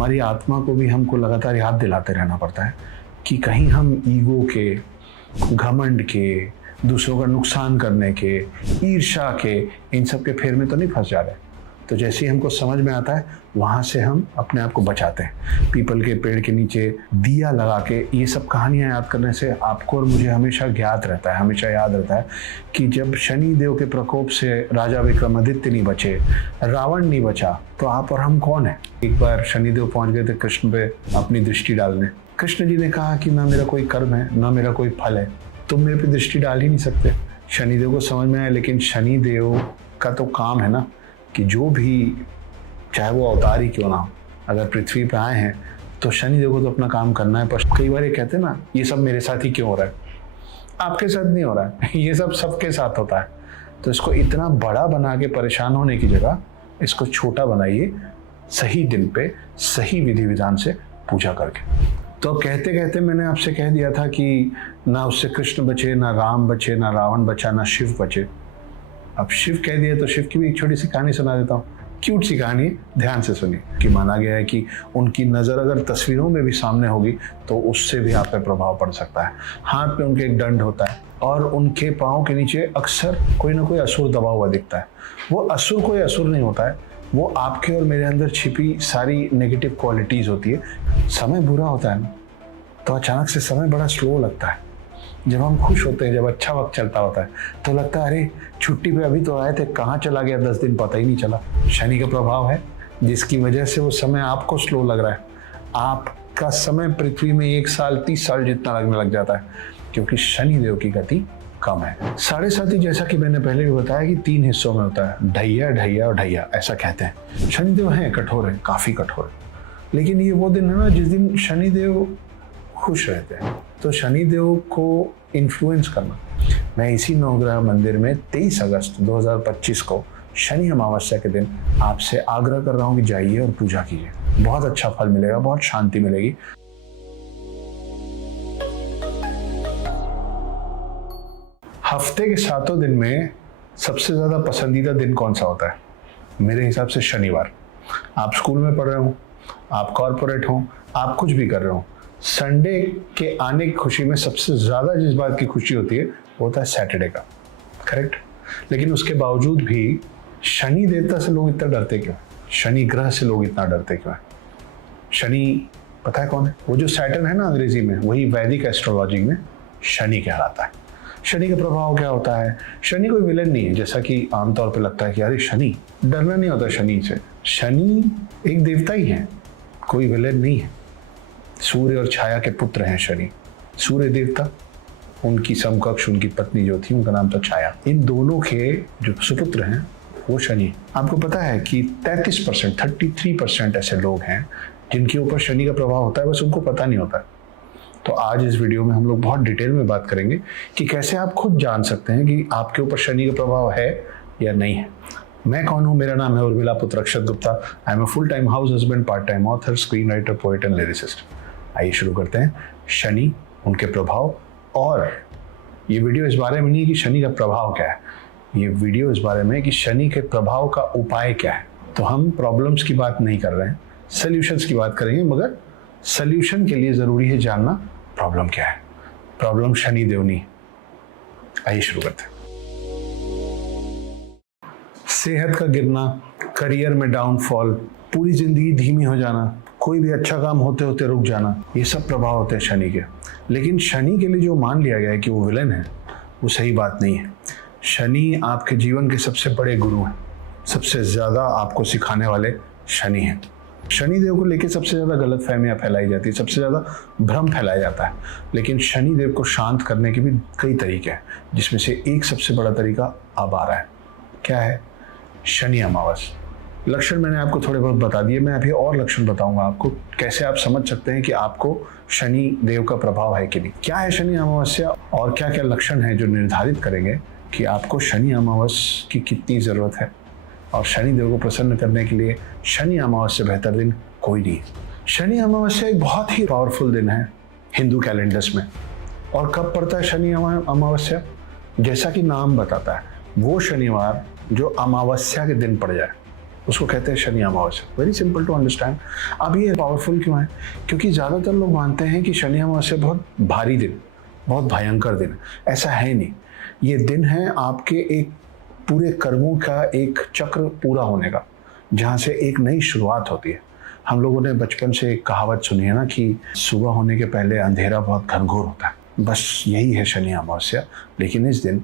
हमारी आत्मा को भी हमको लगातार याद दिलाते रहना पड़ता है कि कहीं हम ईगो के, घमंड के, दूसरों का नुकसान करने के, ईर्ष्या के, इन सब के फेर में तो नहीं फंस जा रहे। तो जैसे ही हमको समझ में आता है वहाँ से हम अपने आप को बचाते हैं। पीपल के पेड़ के नीचे दिया लगा के ये सब कहानियाँ याद करने से आपको और मुझे हमेशा ज्ञात रहता है, हमेशा याद रहता है कि जब शनि देव के प्रकोप से राजा विक्रमादित्य नहीं बचे, रावण नहीं बचा, तो आप और हम कौन है। एक बार शनिदेव पहुंच गए थे कृष्ण पे अपनी दृष्टि डालने। कृष्ण जी ने कहा कि ना मेरा कोई कर्म है, ना मेरा कोई फल है, तुम मेरे पे दृष्टि डाल ही नहीं सकते। शनिदेव को समझ में आया, लेकिन शनिदेव का तो काम है ना कि जो भी, चाहे वो अवतार ही क्यों ना हो, अगर पृथ्वी पे आए हैं तो शनिदेव को तो अपना काम करना है। पर कई बार ये कहते हैं ना, ये सब मेरे साथ ही क्यों हो रहा है। आपके साथ नहीं हो रहा है, ये सब सबके साथ होता है। तो इसको इतना बड़ा बना के परेशान होने की जगह इसको छोटा बनाइए, सही दिन पे सही विधि विधान से पूजा करके। तो कहते कहते मैंने आपसे कह दिया था कि ना उससे कृष्ण बचे, ना राम बचे, ना रावण बचा, ना शिव बचे। अब शिव कह दिया तो शिव की भी एक छोटी सी कहानी सुना देता हूँ। क्यूट सी कहानी, ध्यान से सुनिए। कि माना गया है कि उनकी नज़र अगर तस्वीरों में भी सामने होगी तो उससे भी आप पे प्रभाव पड़ सकता है। हाथ में उनके एक दंड होता है और उनके पाँव के नीचे अक्सर कोई ना कोई असुर दबा हुआ दिखता है। वो असुर कोई असुर नहीं होता है, वो आपके और मेरे अंदर छिपी सारी नेगेटिव क्वालिटीज़ होती है। समय बुरा होता है ना, तो अचानक से समय बड़ा स्लो लगता है। जब हम खुश होते हैं, जब अच्छा वक्त चलता होता है, तो लगता है अरे छुट्टी पे अभी तो आए थे, कहाँ चला गया 10 दिन, पता ही नहीं चला। शनि का प्रभाव है जिसकी वजह से वो समय आपको स्लो लग रहा है। आपका समय पृथ्वी में 1 साल 30 साल जितना लगने लग जाता है, क्योंकि शनि देव की गति कम है। 7.5 जैसा कि मैंने पहले भी बताया कि 3 हिस्सों में होता है, ढैया ढैया और ढैया, ऐसा कहते हैं। शनिदेव हैं कठोर है, काफी कठोर है, लेकिन ये वो दिन है ना जिस दिन शनिदेव खुश रहते हैं। तो शनिदेव को इन्फ्लुएंस करना, मैं इसी नवग्रह मंदिर में 23 अगस्त 2025 को शनि अमावस्या के दिन आपसे आग्रह कर रहा हूँ कि जाइए और पूजा कीजिए। बहुत अच्छा फल मिलेगा, बहुत शांति मिलेगी। हफ्ते के 7 दिन में सबसे ज्यादा पसंदीदा दिन कौन सा होता है? मेरे हिसाब से शनिवार। आप स्कूल में पढ़ रहे हो, आप कॉर्पोरेट हो, आप कुछ भी कर रहे हो, संडे के आने की खुशी में सबसे ज्यादा जिस बात की खुशी होती है वो होता है सैटरडे का, करेक्ट। लेकिन उसके बावजूद भी शनि देवता से लोग इतना डरते क्यों? शनि ग्रह से लोग इतना डरते क्यों है? शनि पता है कौन है? वो जो सैटर्न है ना अंग्रेजी में, वही वैदिक एस्ट्रोलॉजी में शनि कहलाता है। शनि का प्रभाव क्या होता है? शनि कोई विलन नहीं है, जैसा कि आमतौर पर लगता है कि अरे शनि, डरना नहीं होता शनि से। शनि एक देवता ही है, कोई विलन नहीं है। सूर्य और छाया के पुत्र हैं शनि। सूर्य देवता, उनकी समकक्ष उनकी पत्नी जो थी उनका नाम था छाया। इन दोनों के जो सुपुत्र हैं वो शनि। आपको पता है कि 33% ऐसे लोग हैं जिनके ऊपर शनि का प्रभाव होता है, बस उनको पता नहीं होता है। तो आज इस वीडियो में हम लोग बहुत डिटेल में बात करेंगे कि कैसे आप खुद जान सकते हैं कि आपके ऊपर शनि का प्रभाव है या नहीं है। मैं कौन हूँ? मेरा नाम है उर्मिला पुत्र Akshat Gupta. I am a full time house husband, part time author, screen writer, poet and lyricist. आइए शुरू करते हैं। शनि, उनके प्रभाव। और ये वीडियो इस बारे में नहीं कि शनि का प्रभाव क्या है, ये वीडियो इस बारे में कि शनि के प्रभाव का उपाय क्या है। तो हम प्रॉब्लम्स की बात नहीं कर रहे हैं, सॉल्यूशंस की बात करेंगे, मगर सॉल्यूशन के लिए जरूरी है जानना प्रॉब्लम क्या है। प्रॉब्लम शनि देव नहीं। आइए शुरू करते हैं। सेहत का गिरना, करियर में डाउनफॉल, पूरी जिंदगी धीमी हो जाना, कोई भी अच्छा काम होते होते रुक जाना, ये सब प्रभाव होते हैं शनि के। लेकिन शनि के लिए जो मान लिया गया है कि वो विलन है, वो सही बात नहीं है। शनि आपके जीवन के सबसे बड़े गुरु हैं, सबसे ज्यादा आपको सिखाने वाले शनि हैं। शनि देव को लेकर सबसे ज्यादा गलत फहमियां फैलाई जाती है, सबसे ज्यादा भ्रम फैलाया जाता है। लेकिन शनि देव को शांत करने के भी कई तरीके हैं, जिसमें से एक सबसे बड़ा तरीका अब आ रहा है। क्या है? शनि अमावस्या। लक्षण मैंने आपको थोड़े बहुत बता दिए, मैं अभी और लक्षण बताऊंगा आपको, कैसे आप समझ सकते हैं कि आपको शनि देव का प्रभाव है कि नहीं। क्या है शनि अमावस्या और क्या क्या लक्षण है जो निर्धारित करेंगे कि आपको शनि अमावस्या की कितनी जरूरत है। और शनि देव को प्रसन्न करने के लिए शनि अमावस्या से बेहतर दिन कोई नहीं। शनि अमावस्या एक बहुत ही पावरफुल दिन है हिंदू कैलेंडर्स में। और कब पड़ता है शनि अमावस्या? जैसा कि नाम बताता है, वो शनिवार जो अमावस्या के दिन पड़ जाए उसको कहते हैं Shani Amavasya. Very simple to understand. अब ये पावरफुल क्यों है? क्योंकि ज़्यादातर लोग मानते हैं कि शनि अमावस्या बहुत भारी दिन, बहुत भयंकर दिन। ऐसा है नहीं। ये दिन है आपके एक पूरे कर्मों का एक चक्र पूरा होने का, जहाँ से एक नई शुरुआत होती है। हम लोगों ने बचपन से एक कहावत सुनी है ना कि सुबह होने के पहले अंधेरा बहुत घनघोर होता है। बस यही है शनि अमावस्या। लेकिन इस दिन,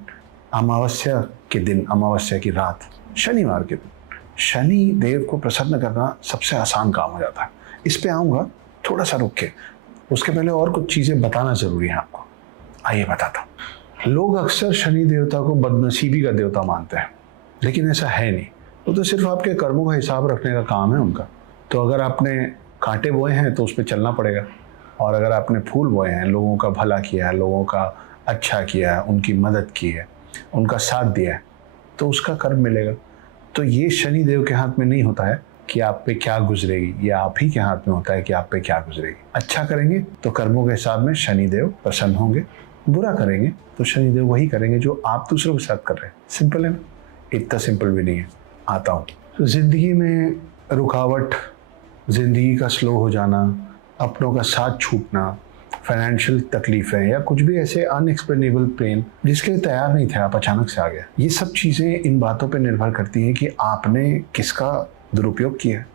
अमावस्या के दिन, अमावस्या की रात, शनिवार के दिन, शनि देव को प्रसन्न करना सबसे आसान काम हो जाता है। इस पे आऊँगा, थोड़ा सा रुक के। उसके पहले और कुछ चीज़ें बताना ज़रूरी है आपको। आइए बताता हूँ। लोग अक्सर शनि देवता को बदनसीबी का देवता मानते हैं, लेकिन ऐसा है नहीं। वो तो सिर्फ आपके कर्मों का हिसाब रखने का काम है उनका। तो अगर आपने कांटे बोए हैं तो उस पर चलना पड़ेगा, और अगर आपने फूल बोए हैं, लोगों का भला किया है, लोगों का अच्छा किया है, उनकी मदद की है, उनका साथ दिया है, तो उसका कर्म मिलेगा। तो ये शनि देव के हाथ में नहीं होता है कि आप पे क्या गुजरेगी, ये आप ही के हाथ में होता है कि आप पे क्या गुजरेगी। अच्छा करेंगे तो कर्मों के हिसाब में शनि देव प्रसन्न होंगे, बुरा करेंगे तो शनि देव वही करेंगे जो आप दूसरों के साथ कर रहे हैं। सिंपल है ना? इतना सिंपल भी नहीं है। आता हूँ। जिंदगी में रुकावट, जिंदगी का स्लो हो जाना, अपनों का साथ छूटना, फाइनेंशियल तकलीफें, या कुछ भी ऐसे अनएक्सप्लेनेबल पेन जिसके लिए तैयार नहीं थे, आप अचानक से आ गया। ये सब चीज़ें इन बातों पे निर्भर करती हैं कि आपने किसका दुरुपयोग किया है,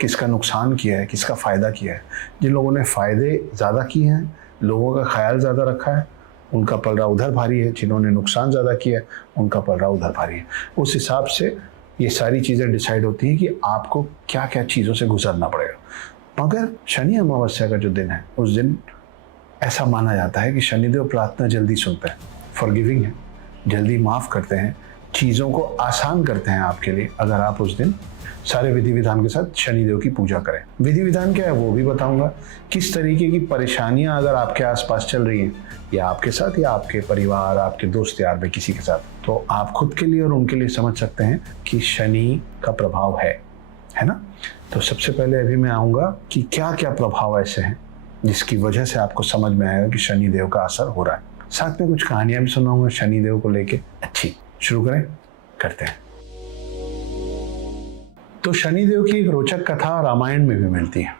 किसका नुकसान किया है, किसका फ़ायदा किया है। जिन लोगों ने फ़ायदे ज़्यादा किए हैं, लोगों का ख्याल ज़्यादा रखा है, उनका पलड़ा उधर भारी है। जिन्होंने नुकसान ज़्यादा किया है, उनका पलड़ा उधर भारी है। उस हिसाब से ये सारी चीज़ें डिसाइड होती हैं कि आपको क्या क्या चीज़ों से गुजरना पड़ेगा। मगर शनि अमावस्या का जो दिन है, उस दिन ऐसा माना जाता है कि शनिदेव प्रार्थना जल्दी सुनते हैं, फॉरगिविंग है, जल्दी माफ़ करते हैं, चीज़ों को आसान करते हैं आपके लिए, अगर आप उस दिन सारे विधि विधान के साथ शनिदेव की पूजा करें। विधि विधान क्या है वो भी बताऊंगा। किस तरीके की परेशानियां अगर आपके आसपास चल रही हैं, या आपके साथ, या आपके परिवार, आपके दोस्त यार में किसी के साथ, तो आप खुद के लिए और उनके लिए समझ सकते हैं कि शनि का प्रभाव है ना? तो सबसे पहले अभी मैं आऊँगा कि क्या क्या प्रभाव ऐसे हैं जिसकी वजह से आपको समझ में आएगा कि शनि देव का असर हो रहा है। साथ में कुछ कहानियां भी सुनाऊंगा शनि देव को लेके। अच्छी, शुरू करें, करते हैं। तो शनि देव की एक रोचक कथा रामायण में भी मिलती है।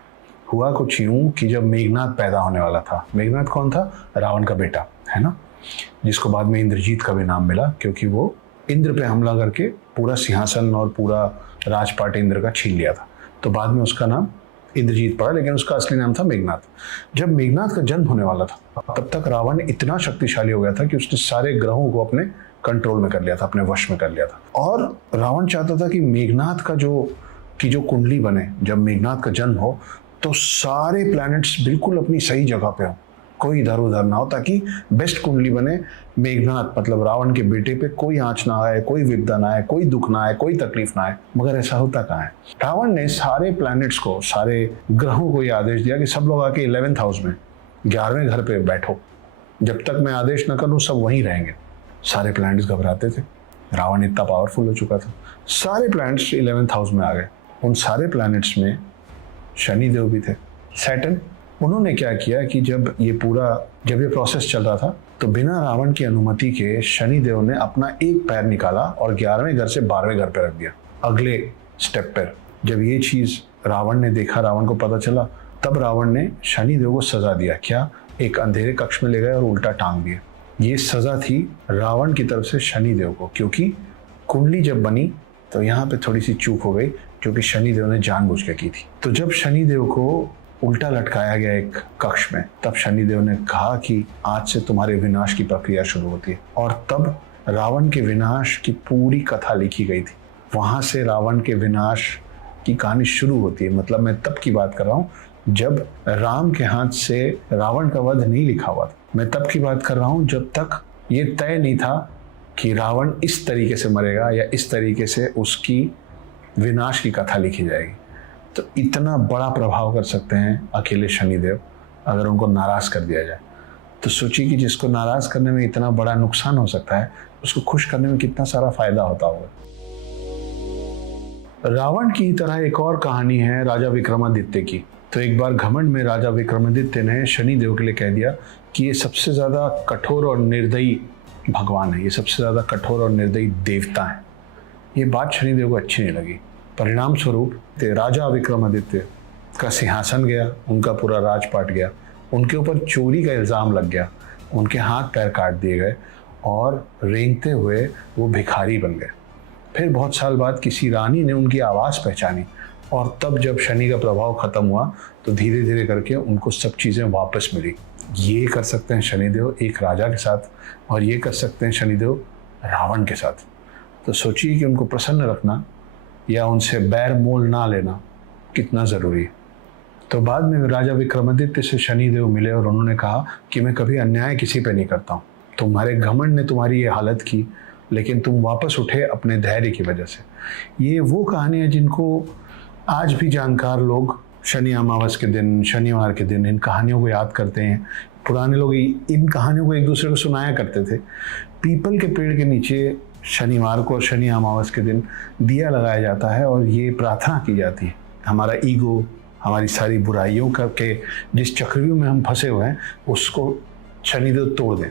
हुआ कुछ यूं कि जब मेघनाथ पैदा होने वाला था, मेघनाथ कौन था? रावण का बेटा, है ना, जिसको बाद में इंद्रजीत का भी नाम मिला, क्योंकि वो इंद्र पे हमला करके पूरा सिंहासन और पूरा राजपाट इंद्र का छीन लिया था। तो बाद में उसका नाम इंद्रजीत पड़ा, लेकिन उसका असली नाम था मेघनाथ। जब मेघनाथ का जन्म होने वाला था, तब तक रावण इतना शक्तिशाली हो गया था कि उसने सारे ग्रहों को अपने कंट्रोल में कर लिया था, अपने वश में कर लिया था। और रावण चाहता था कि मेघनाथ का जो कुंडली बने, जब मेघनाथ का जन्म हो तो सारे प्लैनेट्स बिल्कुल अपनी सही जगह पे हो, कोई इधर उधर ना हो, ताकि बेस्ट कुंडली बने। मेघनाथ मतलब रावण के बेटे पे कोई आंच ना आए, कोई विपदा ना आए, कोई दुख ना आए, कोई तकलीफ ना आए। मगर ऐसा होता कहाँ है? रावण ने सारे प्लैनेट्स को, सारे ग्रहों को ये आदेश दिया कि सब लोग आके 11th हाउस में 11वें घर पे बैठो, जब तक मैं आदेश न करूं सब वहीं रहेंगे। सारे प्लैनेट्स घबराते थे, रावण इतना पावरफुल हो चुका था। सारे प्लैनेट्स 11th हाउस में आ गए। उन सारे प्लैनेट्स में शनि देव भी थे, सैटर्न। उन्होंने क्या किया कि जब ये प्रोसेस चल रहा था, तो बिना रावण की अनुमति के शनि देव ने अपना एक पैर निकाला और 11वें घर से 12वें घर पे रख दिया, अगले स्टेप पर। जब ये चीज रावण ने देखा, रावण को पता चला, तब रावण ने शनि देव को सजा दिया। क्या? एक अंधेरे कक्ष में ले गए और उल्टा टांग दिया। ये सजा थी रावण की तरफ से शनि देव को, क्योंकि कुंडली जब बनी तो यहाँ पे थोड़ी सी चूक हो गई, जो कि शनि देव ने जानबूझ के की थी। तो जब शनि देव को उल्टा लटकाया गया एक कक्ष में, तब शनि देव ने कहा कि आज से तुम्हारे विनाश की प्रक्रिया शुरू होती है। और तब रावण के विनाश की पूरी कथा लिखी गई थी। वहां से रावण के विनाश की कहानी शुरू होती है। मतलब मैं तब की बात कर रहा हूँ जब राम के हाथ से रावण का वध नहीं लिखा हुआ था। मैं तब की बात कर रहा हूँ जब तक ये तय नहीं था कि रावण इस तरीके से मरेगा या इस तरीके से उसकी विनाश की कथा लिखी जाएगी। तो इतना बड़ा प्रभाव कर सकते हैं अकेले शनिदेव, अगर उनको नाराज कर दिया जाए। तो सोचिए कि जिसको नाराज करने में इतना बड़ा नुकसान हो सकता है, उसको खुश करने में कितना सारा फायदा होता होगा। रावण की तरह एक और कहानी है राजा विक्रमादित्य की। तो एक बार घमंड में राजा विक्रमादित्य ने शनिदेव के लिए कह दिया कि ये सबसे ज्यादा कठोर और निर्दयी भगवान है, ये सबसे ज्यादा कठोर और निर्दयी देवता है। ये बात शनिदेव को अच्छी नहीं लगी। परिणाम स्वरूप राजा विक्रमादित्य का सिंहासन गया, उनका पूरा राजपाट गया, उनके ऊपर चोरी का इल्ज़ाम लग गया, उनके हाथ पैर काट दिए गए और रेंगते हुए वो भिखारी बन गए। फिर बहुत साल बाद किसी रानी ने उनकी आवाज़ पहचानी और तब जब शनि का प्रभाव ख़त्म हुआ तो धीरे धीरे करके उनको सब चीज़ें वापस मिली। ये कर सकते हैं शनिदेव एक राजा के साथ, और ये कर सकते हैं शनिदेव रावण के साथ। तो सोचिए कि उनको प्रसन्न रखना या उनसे बैर मोल ना लेना कितना ज़रूरी है। तो बाद में राजा विक्रमादित्य से शनिदेव मिले और उन्होंने कहा कि मैं कभी अन्याय किसी पे नहीं करता हूँ। तुम्हारे घमंड ने तुम्हारी ये हालत की, लेकिन तुम वापस उठे अपने धैर्य की वजह से। ये वो कहानी है जिनको आज भी जानकार लोग शनि अमावस के दिन, शनिवार के दिन इन कहानियों को याद करते हैं। पुराने लोग इन कहानियों को एक दूसरे को सुनाया करते थे। पीपल के पेड़ के नीचे शनिवार को और शनि अमावस के दिन दिया लगाया जाता है और ये प्रार्थना की जाती है हमारा ईगो, हमारी सारी बुराइयों करके जिस चक्रव्यूह में हम फंसे हुए हैं उसको शनिदेव तोड़ दें,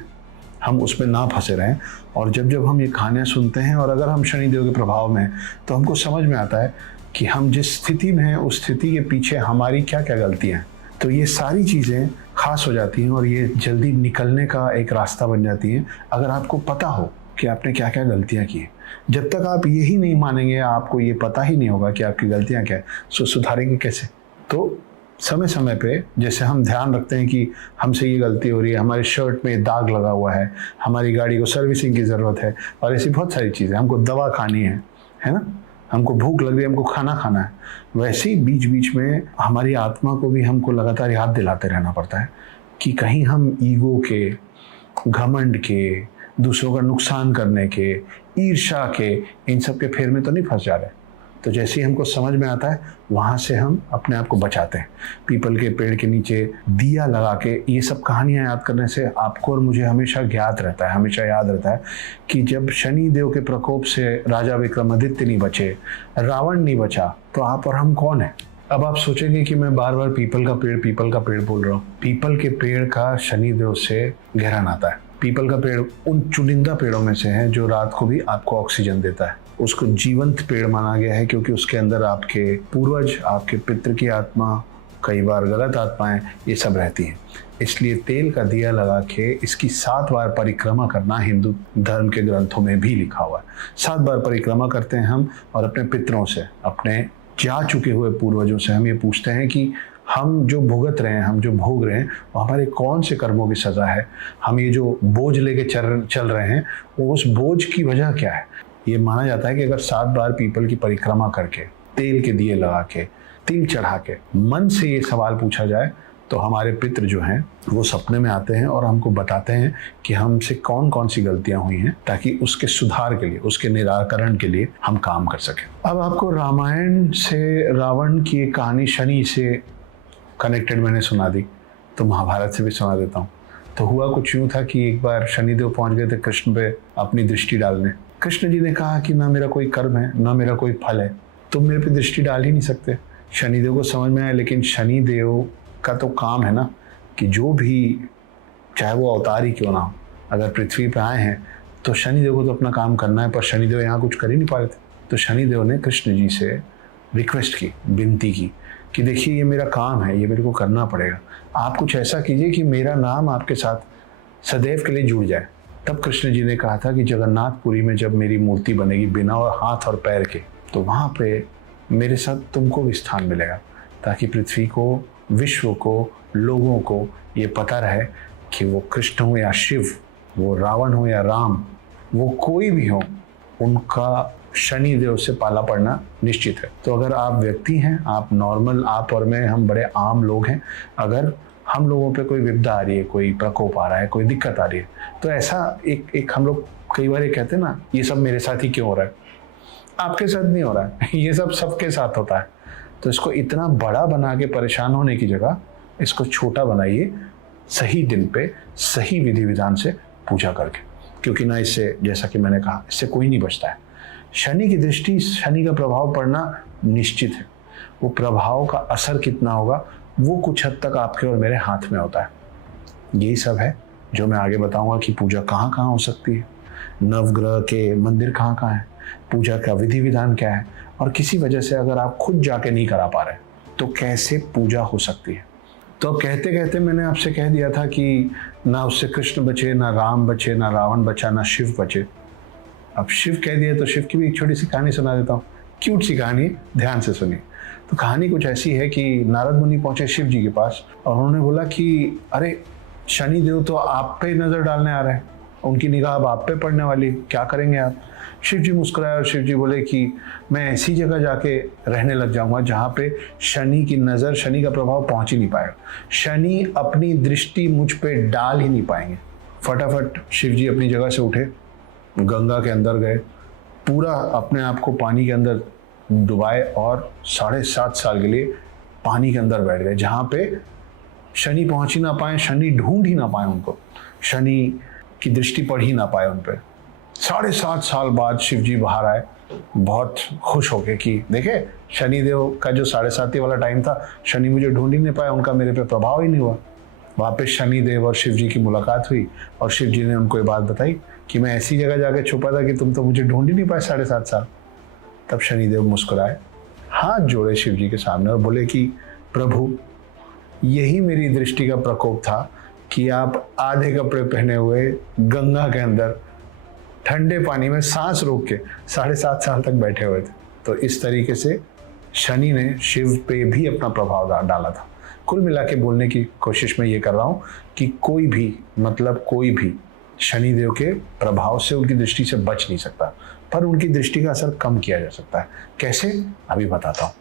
हम उसमें ना फंसे रहें। और जब जब हम ये कहानियाँ सुनते हैं और अगर हम शनिदेव के प्रभाव में हैं तो हमको समझ में आता है कि हम जिस स्थिति में हैं उस स्थिति के पीछे हमारी क्या क्या गलतियाँ हैं। तो ये सारी चीज़ें खास हो जाती हैं और ये जल्दी निकलने का एक रास्ता बन जाती हैं अगर आपको पता हो कि आपने क्या क्या गलतियाँ की हैं। जब तक आप यही नहीं मानेंगे, आपको ये पता ही नहीं होगा कि आपकी गलतियाँ क्या है, सो सुधारेंगे कैसे। तो समय समय पे जैसे हम ध्यान रखते हैं कि हमसे ये गलती हो रही है, हमारे शर्ट में दाग लगा हुआ है, हमारी गाड़ी को सर्विसिंग की ज़रूरत है और ऐसी बहुत सारी चीज़ें, हमको दवा खानी है ना, हमको भूख लग रही है, हमको खाना खाना है। वैसे ही बीच बीच में हमारी आत्मा को भी हमको लगातार याद दिलाते रहना पड़ता है कि कहीं हम ईगो के, घमंड के, दूसरों का नुकसान करने के, ईर्ष्या के, इन सब के फेर में तो नहीं फंस जा रहे। तो जैसे ही हमको समझ में आता है वहाँ से हम अपने आप को बचाते हैं। पीपल के पेड़ के नीचे दिया लगा के ये सब कहानियाँ याद करने से आपको और मुझे हमेशा ज्ञात रहता है, हमेशा याद रहता है कि जब शनि देव के प्रकोप से राजा विक्रमादित्य नहीं बचे, रावण नहीं बचा, तो आप और हम कौन है। अब आप सोचेंगे कि मैं बार बार पीपल का पेड़ बोल रहा हूँ। पीपल के पेड़ का शनि देव से गहरा नाता है। पीपल का पेड़ उन चुनिंदा पेड़ों में से है जो रात को भी आपको ऑक्सीजन देता है। उसको जीवंत पेड़ माना गया है क्योंकि उसके अंदर आपके पूर्वज, आपके पितृ की आत्मा, कई बार गलत आत्माएं, ये सब रहती हैं। इसलिए तेल का दिया लगा के इसकी 7 बार परिक्रमा करना हिंदू धर्म के ग्रंथों में भी लिखा हुआ है। 7 बार परिक्रमा करते हैं हम और अपने पितरों से, अपने जा चुके हुए पूर्वजों से हम ये पूछते हैं कि हम जो भुगत रहे हैं, हम जो भोग रहे हैं, वो हमारे कौन से कर्मों की सज़ा है। हम ये जो बोझ लेके चल रहे हैं वो उस बोझ की वजह क्या है। ये माना जाता है कि अगर 7 बार पीपल की परिक्रमा करके, तेल के दिए लगा के, तिल चढ़ा के मन से ये सवाल पूछा जाए तो हमारे पितृ जो हैं वो सपने में आते हैं और हमको बताते हैं कि हमसे कौन कौन सी गलतियां हुई हैं ताकि उसके सुधार के लिए, उसके निराकरण के लिए हम काम कर सकें। अब आपको रामायण से रावण की एक कहानी शनि से कनेक्टेड मैंने सुना दी, तो महाभारत से भी सुना देता हूँ। तो हुआ कुछ यूँ था कि एक बार शनिदेव पहुँच गए थे कृष्ण पे अपनी दृष्टि डालने। कृष्ण जी ने कहा कि ना मेरा कोई कर्म है, ना मेरा कोई फल है, तुम मेरे पे दृष्टि डाल ही नहीं सकते। शनिदेव को समझ में आया, लेकिन शनिदेव का तो काम है ना कि जो भी, चाहे वो अवतार ही क्यों ना हो, अगर पृथ्वी पे आए हैं तो शनिदेव को तो अपना काम करना है। पर शनिदेव यहाँ कुछ कर ही नहीं पा रहे थे। तो शनिदेव ने कृष्ण जी से रिक्वेस्ट की, विनती की कि देखिए ये मेरा काम है, ये मेरे को करना पड़ेगा, आप कुछ ऐसा कीजिए कि मेरा नाम आपके साथ सदैव के लिए जुड़ जाए। तब कृष्ण जी ने कहा था कि जगन्नाथपुरी में जब मेरी मूर्ति बनेगी बिना और हाथ और पैर के, तो वहाँ पे मेरे साथ तुमको भी स्थान मिलेगा, ताकि पृथ्वी को, विश्व को, लोगों को ये पता रहे कि वो कृष्ण हो या शिव, वो रावण हो या राम, वो कोई भी हो, उनका शनिदेव से पाला पड़ना निश्चित है। तो अगर आप व्यक्ति हैं, आप नॉर्मल, आप और मैं, हम बड़े आम लोग हैं, अगर हम लोगों पे कोई विपदा आ रही है, कोई प्रकोप आ रहा है, कोई दिक्कत आ रही है, तो ऐसा एक हम लोग कई बार ये कहते हैं ना, ये सब मेरे साथ ही क्यों हो रहा है। आपके साथ नहीं हो रहा है, ये सब सबके साथ होता है। तो इसको इतना बड़ा बना के परेशान होने की जगह इसको छोटा बनाइए, सही दिन पे सही विधि विधान से पूजा करके, क्योंकि ना इससे, जैसा कि मैंने कहा, इससे कोई नहीं बचता है। शनि की दृष्टि, शनि का प्रभाव पड़ना निश्चित है। वो प्रभाव का असर कितना होगा वो कुछ हद तक आपके और मेरे हाथ में होता है। यही सब है जो मैं आगे बताऊंगा कि पूजा कहाँ कहाँ हो सकती है, नवग्रह के मंदिर कहाँ कहाँ है, पूजा का विधि विधान क्या है, और किसी वजह से अगर आप खुद जाके नहीं करा पा रहे तो कैसे पूजा हो सकती है। तो अब कहते कहते मैंने आपसे कह दिया था कि ना उससे कृष्ण बचे, ना राम बचे, ना रावण बचा, ना शिव बचे। अब शिव कह दिया तो शिव की भी एक छोटी सी कहानी सुना देता हूँ, क्यूट सी कहानी, ध्यान से सुनिए। तो कहानी कुछ ऐसी है कि नारद मुनि पहुंचे शिव जी के पास और उन्होंने बोला कि अरे शनि देव तो आप पे नजर डालने आ रहे हैं, उनकी निगाह अब आप पे पड़ने वाली, क्या करेंगे आप। शिव जी मुस्कुराए और शिव जी बोले कि मैं ऐसी जगह जाके रहने लग जाऊंगा जहाँ पे शनि की नज़र, शनि का प्रभाव पहुंच ही नहीं पाएगा, शनि अपनी दृष्टि मुझ पे डाल ही नहीं पाएंगे। फटाफट शिव जी अपनी जगह से उठे, गंगा के अंदर गए, पूरा अपने आप को पानी के अंदर डुबाए और 7.5 साल के लिए पानी के अंदर बैठ गए, जहाँ पे शनि पहुंच ही ना पाए, शनि ढूंढ ही ना पाए उनको, शनि की दृष्टि पड़ ही ना पाए उन पर। 7.5 साल बाद शिव जी बाहर आए, बहुत खुश होके कि देखे शनिदेव का जो 7.5 वाला टाइम था, शनि मुझे ढूंढ ही नहीं पाया, उनका मेरे पे प्रभाव ही नहीं हुआ। वापस शनिदेव और शिव जी की मुलाकात हुई और शिव जी ने उनको ये बात बताई कि मैं ऐसी जगह जाके छुपा था कि तुम तो मुझे ढूंढ ही नहीं पाए 7.5 साल। तब शनिदेव मुस्कुराए, हाथ जोड़े शिव जी के सामने और बोले कि प्रभु, यही मेरी दृष्टि का प्रकोप था कि आप आधे कपड़े पहने हुए गंगा के अंदर ठंडे पानी में सांस रोक के 7.5 साल तक बैठे हुए थे। तो इस तरीके से शनि ने शिव पे भी अपना प्रभाव डाला था। कुल मिला के बोलने की कोशिश में ये कर रहा हूँ कि कोई भी शनिदेव के प्रभाव से, उनकी दृष्टि से बच नहीं सकता, पर उनकी दृष्टि का असर कम किया जा सकता है। कैसे, अभी बताता हूँ।